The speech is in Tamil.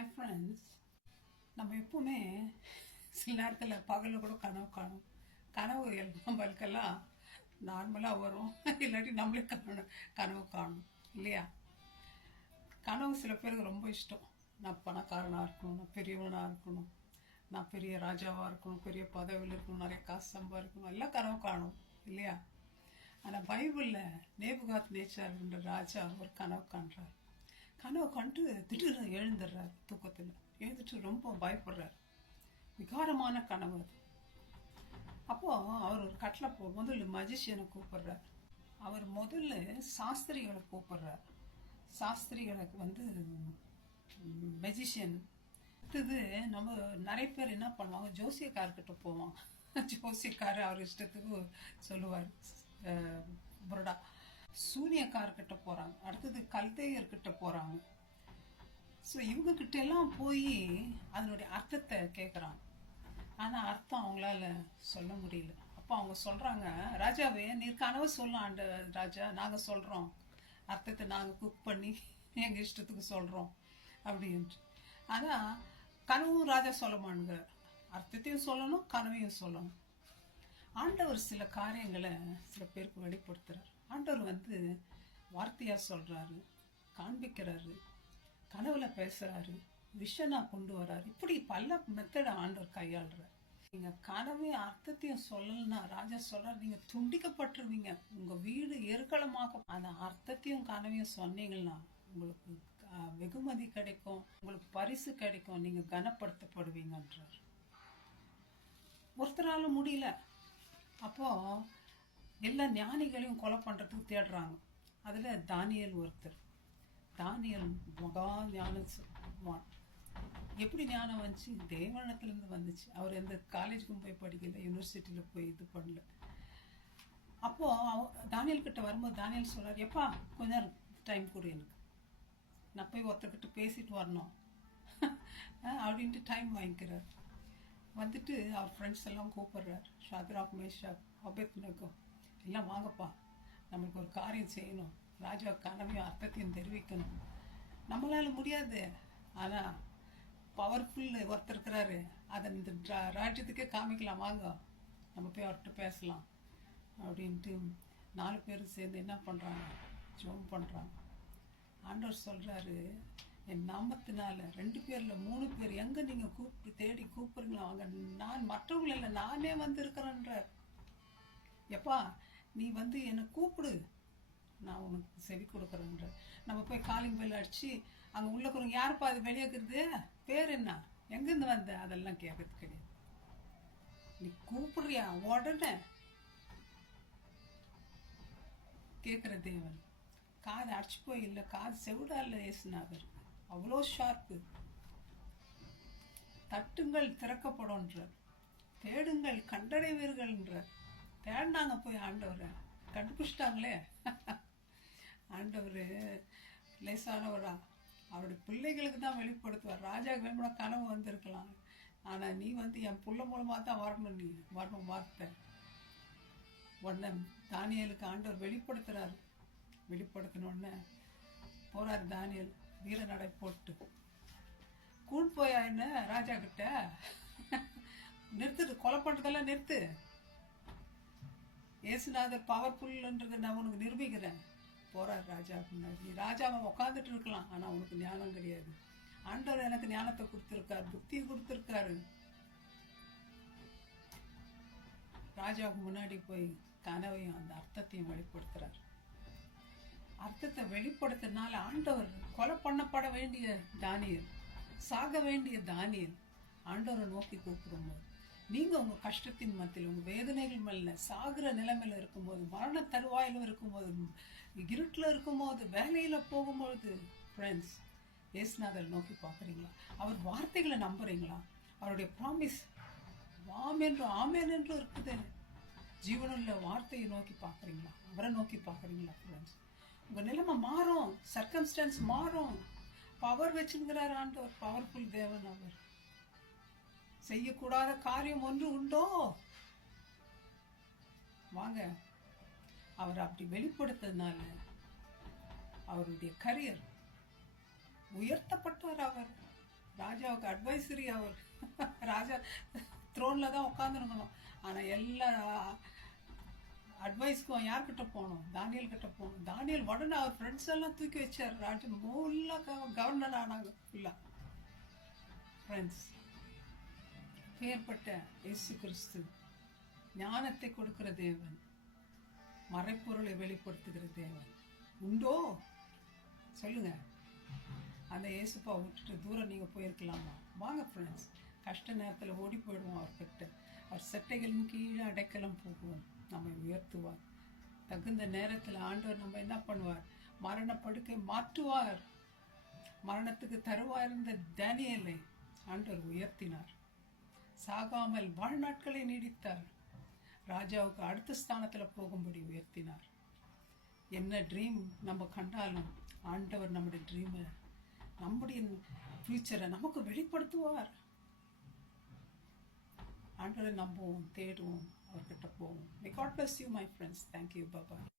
ஹாய் ஃப்ரெண்ட்ஸ், நம்ம எப்பவுமே சில நேரத்தில் பகலில் கூட கனவு காணும். கனவு நம்மளுக்கெல்லாம் நார்மலாக வரும், இல்லாட்டி நம்மளே கனவு காணும் இல்லையா? கனவு சில பேருக்கு ரொம்ப இஷ்டம். நான் பணக்காரனாக இருக்கணும், நான் பெரியவனாக இருக்கணும், நான் பெரிய ராஜாவாக இருக்கணும், பெரிய பதவியில் இருக்கணும், நிறைய காசு சம்பாதிக்கணும், எல்லாம் கனவு காணும் இல்லையா? ஆனால் பைபிளில் நேபுகாத் நேச்சார்ன்ற ராஜா ஒரு கனவு காண்றார். கனவு கண்டு திடீர்னு எழுந்துடுறார். தூக்கத்தில் எழுந்துட்டு ரொம்ப பயப்படுறார். விகாரமான கனவு அது. அப்போது அவர் ஒரு கட்டில் முதல்ல மஜிஷியனை கூப்பிடுறார். அவர் முதல்ல சாஸ்திரிகளை கூப்பிடுறார். சாஸ்திரிகளுக்கு மெஜிஷியன் இது நம்ம நிறைய பேர் என்ன பண்ணுவாங்க, ஜோசியக்காரர்கிட்ட போவாங்க. ஜோசியக்காரர் அவர் இஷ்டத்துக்கு சொல்லுவார். புரடா சூரியக்கார்கிட்ட போகிறாங்க, அடுத்தது கல்தேயர்கிட்ட போகிறாங்க. ஸோ இவங்கக்கிட்ட எல்லாம் போய் அதனுடைய அர்த்தத்தை கேட்குறாங்க. ஆனால் அர்த்தம் அவங்களால சொல்ல முடியல. அப்போ அவங்க சொல்கிறாங்க, ராஜாவே நீர் கனவு சொல்ல ஆண்ட ராஜா, நாங்கள் சொல்கிறோம், அர்த்தத்தை நாங்கள் குக் பண்ணி எங்கள் இஷ்டத்துக்கு சொல்கிறோம் அப்படின்ட்டு. ஆனால் கனவும் ராஜா சொல்லமானுங்க, அர்த்தத்தையும் சொல்லணும், கனவையும் சொல்லணும். ஆண்டவர் சில காரியங்களை சில பேருக்கு வெளிப்படுத்துகிறார். ஆண்டவர் வார்த்தையா சொல்றாரு, காண்பிக்கிறாரு, கனவுல பேசுறாரு, விஷனா கொண்டு வர்றாரு. இப்படி பல மெத்தட ஆண்டவர் கையாளுறாரு. நீங்க கனவையும் அர்த்தத்தையும் சொல்லலன்னா ராஜா சொல்றாரு, நீங்க துண்டிக்கப்பட்டுருவீங்க, உங்க வீடு எருக்களமாக. அந்த அர்த்தத்தையும் கனவையும் சொன்னீங்கன்னா உங்களுக்கு வெகுமதி கிடைக்கும், உங்களுக்கு பரிசு கிடைக்கும், நீங்க கனப்படுத்தப்படுவீங்கன்றார். ஒருத்தரால முடியல. அப்போ எல்லா ஞானிகளையும் கொலை பண்ணுறதுக்கு தேடுறாங்க. அதில் தானியல் ஒருத்தர். தானியல் மகா ஞானம். எப்படி ஞானம் வந்துச்சு? தேவனத்துலேருந்து வந்துச்சு. அவர் எந்த காலேஜுக்கும் போய் படிக்கல, யூனிவர்சிட்டியில் போய் இது பண்ணல. அப்போது தானியல் கிட்ட வரும்போது தானியல் சொல்கிறார், எப்பா கொஞ்ச நேரம் டைம் கொடு, எனக்கு நான் போய் ஒருத்தர்கிட்ட பேசிட்டு வரணும் அப்படின்ட்டு டைம் வாங்கிக்கிறார். வந்துட்டு அவர் ஃப்ரெண்ட்ஸ் எல்லாம் கூப்பிடுறார். ஷாத்ராக், மேஷாக், அபேத்நேகோ எல்லாம் வாங்கப்பா, நம்மளுக்கு ஒரு காரியம் செய்யணும், ராஜா கனவையும் அர்த்தத்தையும் தெரிவிக்கணும். நம்மளால முடியாது, ஆனால் பவர்ஃபுல் ஒருத்தர் இருக்கிறாரு, அதை இந்த ராஜ்யத்துக்கே காமிக்கலாம், வாங்க நம்ம போய் அவர்கிட்ட பேசலாம் அப்படின்ட்டு 4 பேரும் சேர்ந்து என்ன பண்ணுறாங்க, ஜெபம் பண்ணுறாங்க. ஆண்டவர் சொல்கிறாரு, என் நாமத்தினால 2 பேர்ல 3 பேர் எங்கே நீங்கள் கூப்பிட்டு தேடி கூப்பிடுங்களா அவங்க, நான் மற்றவங்கள இல்லை, நானே இருக்கிறேன்ற. எப்பா நீ என்னை கூப்பிடு, நான் உனக்கு செவி கொடுக்குறேன்ற. நம்ம போய் காலிங் பெல் அடிச்சு அங்கே உள்ள இருக்கிறவங்க யாருப்பா அது வெளியேக்குறது, பேர் என்ன, எங்கேருந்து வந்த, அதெல்லாம் கேட்கறது கிடையாது. நீ கூப்பிடுறியா உடனே கேட்குற தேவன். காது அடிச்சு போய் இல்லை, காது செவிடா இல்லை ஏசுநாதர், அவ்வளோ ஷார்ப்பு. தட்டுங்கள் திறக்கப்படும்ன்றார், தேடுங்கள் கண்டடைவீர்கள்ன்றார். தேடினாங்க போய் ஆண்டவரை, கண்டுபிடிச்சிட்டாங்களே. ஆண்டவர் லேசானவரா, அவருடைய பிள்ளைகளுக்கு தான் வெளிப்படுத்துவார். ராஜாவுக்கு வேணும்னா கனவு வந்திருக்கலாம், ஆனால் நீ என் புள்ள மூலமாக தான் வரணும், நீ வரணும் வார்த்தை. உடனே தானியலுக்கு ஆண்டவர் வெளிப்படுத்துறாரு. வெளிப்படுத்தினோடனே போறாரு தானியல், வீர நடை போட்டு கூண் போயா என்ன ராஜா கிட்ட, நிறுத்துட்டு கொலை பண்றதெல்லாம் நிறுத்து, ஏசுநாதர் பவர்ஃபுல்ன்றதை நான் உனக்கு நிரூபிக்கிறேன். போறார் ராஜா முன்னாடி. நீ ராஜாவை உட்காந்துட்டு இருக்கலாம், ஆனா உனக்கு ஞானம் கிடையாது. ஆண்டவர் எனக்கு ஞானத்தை கொடுத்துருக்காரு, புத்தியை கொடுத்துருக்காரு. ராஜாவுக்கு முன்னாடி போய் கனவையும் அந்த அர்த்தத்தையும் வெளிப்படுத்துறாரு. அர்த்தத்தை வெளிப்படுத்தினால ஆண்டவர் கொலை பண்ணப்பட வேண்டிய தானியல், சாக வேண்டிய தானியல் ஆண்டவரை நோக்கி கூப்பிடும்போது, நீங்க உங்க கஷ்டத்தின் மத்தியில், உங்க வேதனைகள் மேல சாகுற நிலைமையில இருக்கும்போது, மரண தருவாயிலும் இருக்கும்போது, இருட்டில் இருக்கும்போது, வேலையில போகும்போது, ஃப்ரெண்ட்ஸ் ஏசுநாதர் நோக்கி பார்க்குறீங்களா? அவர் வார்த்தைகளை நம்புறீங்களா? அவருடைய ப்ராமிஸ் ஆமேன் என்றும் இருக்குது. ஜீவனுள்ள வார்த்தையை நோக்கி பார்க்குறீங்களா? அவரை நோக்கி பார்க்குறீங்களா? ஃப்ரெண்ட்ஸ், உங்க நிலைமை மாறும், சர்க்கம்ஸ்டன்ஸ் மாறும். பவர் வச்சுங்கிறார் ஆண்டவர், பவர்ஃபுல் தேவன். அவர் செய்யக்கூடாத காரியம் ஒன்று உண்டோ? வாங்க, அவர் அப்படி வெளிப்படுத்ததுனால அவருடைய கரியர் உயர்த்தப்பட்டார். அவர் ராஜாவுக்கு அட்வைசரி அவர். ராஜா த்ரோனில் தான் உட்காந்துருக்கணும். ஆனால் எல்லா அட்வைஸ்க்கும் யார்கிட்ட போகணும்? தானியல் கிட்ட போகணும். தானியல் உடனே அவர் ஃப்ரெண்ட்ஸ் எல்லாம் தூக்கி வச்சார். ராஜா ஃபுல்லாக கவர்னர் ஆனாங்க. ஃபுல்லாக ஃப்ரெண்ட்ஸ். பேர்பட்ட இயேசு கிறிஸ்து ஞானத்தை கொடுக்கிற தேவன், மறைப்பொருளை வெளிப்படுத்துகிற தேவன் உண்டோ? சொல்லுங்க. அந்த இயேசுப்பா விட்டுட்டு தூரம் நீங்கள் போயிருக்கலாமா? வாங்க ஃப்ரெண்ட்ஸ், கஷ்ட நேரத்தில் ஓடி போயிடுவோம் அவர்கிட்ட. அவர் சட்டைகளின் கீழே அடைக்கலம் போகுவோம், நம்மை உயர்த்துவார். தகுந்த நேரத்தில் ஆண்டவர் நம்ம என்ன பண்ணுவார்? மரண படுக்கை மாற்றுவார். மரணத்துக்கு தருவாயிருந்த தானியேலை ஆண்டவர் உயர்த்தினார். சாகாமல் வாழ்நாட்களை நீடித்தார். ராஜாவுக்கு அடுத்த ஸ்தானத்தில் போகும்படி உயர்த்தினார். என்ன ட்ரீம் நம்ம கண்டாலும் ஆண்டவர் நம்முடைய ட்ரீமை, நம்முடைய ஃபியூச்சரை நமக்கு வெளிப்படுத்துவார். ஆண்டவரை நம்புவோம், தேடுவோம், அவர்கிட்ட போவோம். May God bless you, my friends. Thank you. Bye-bye.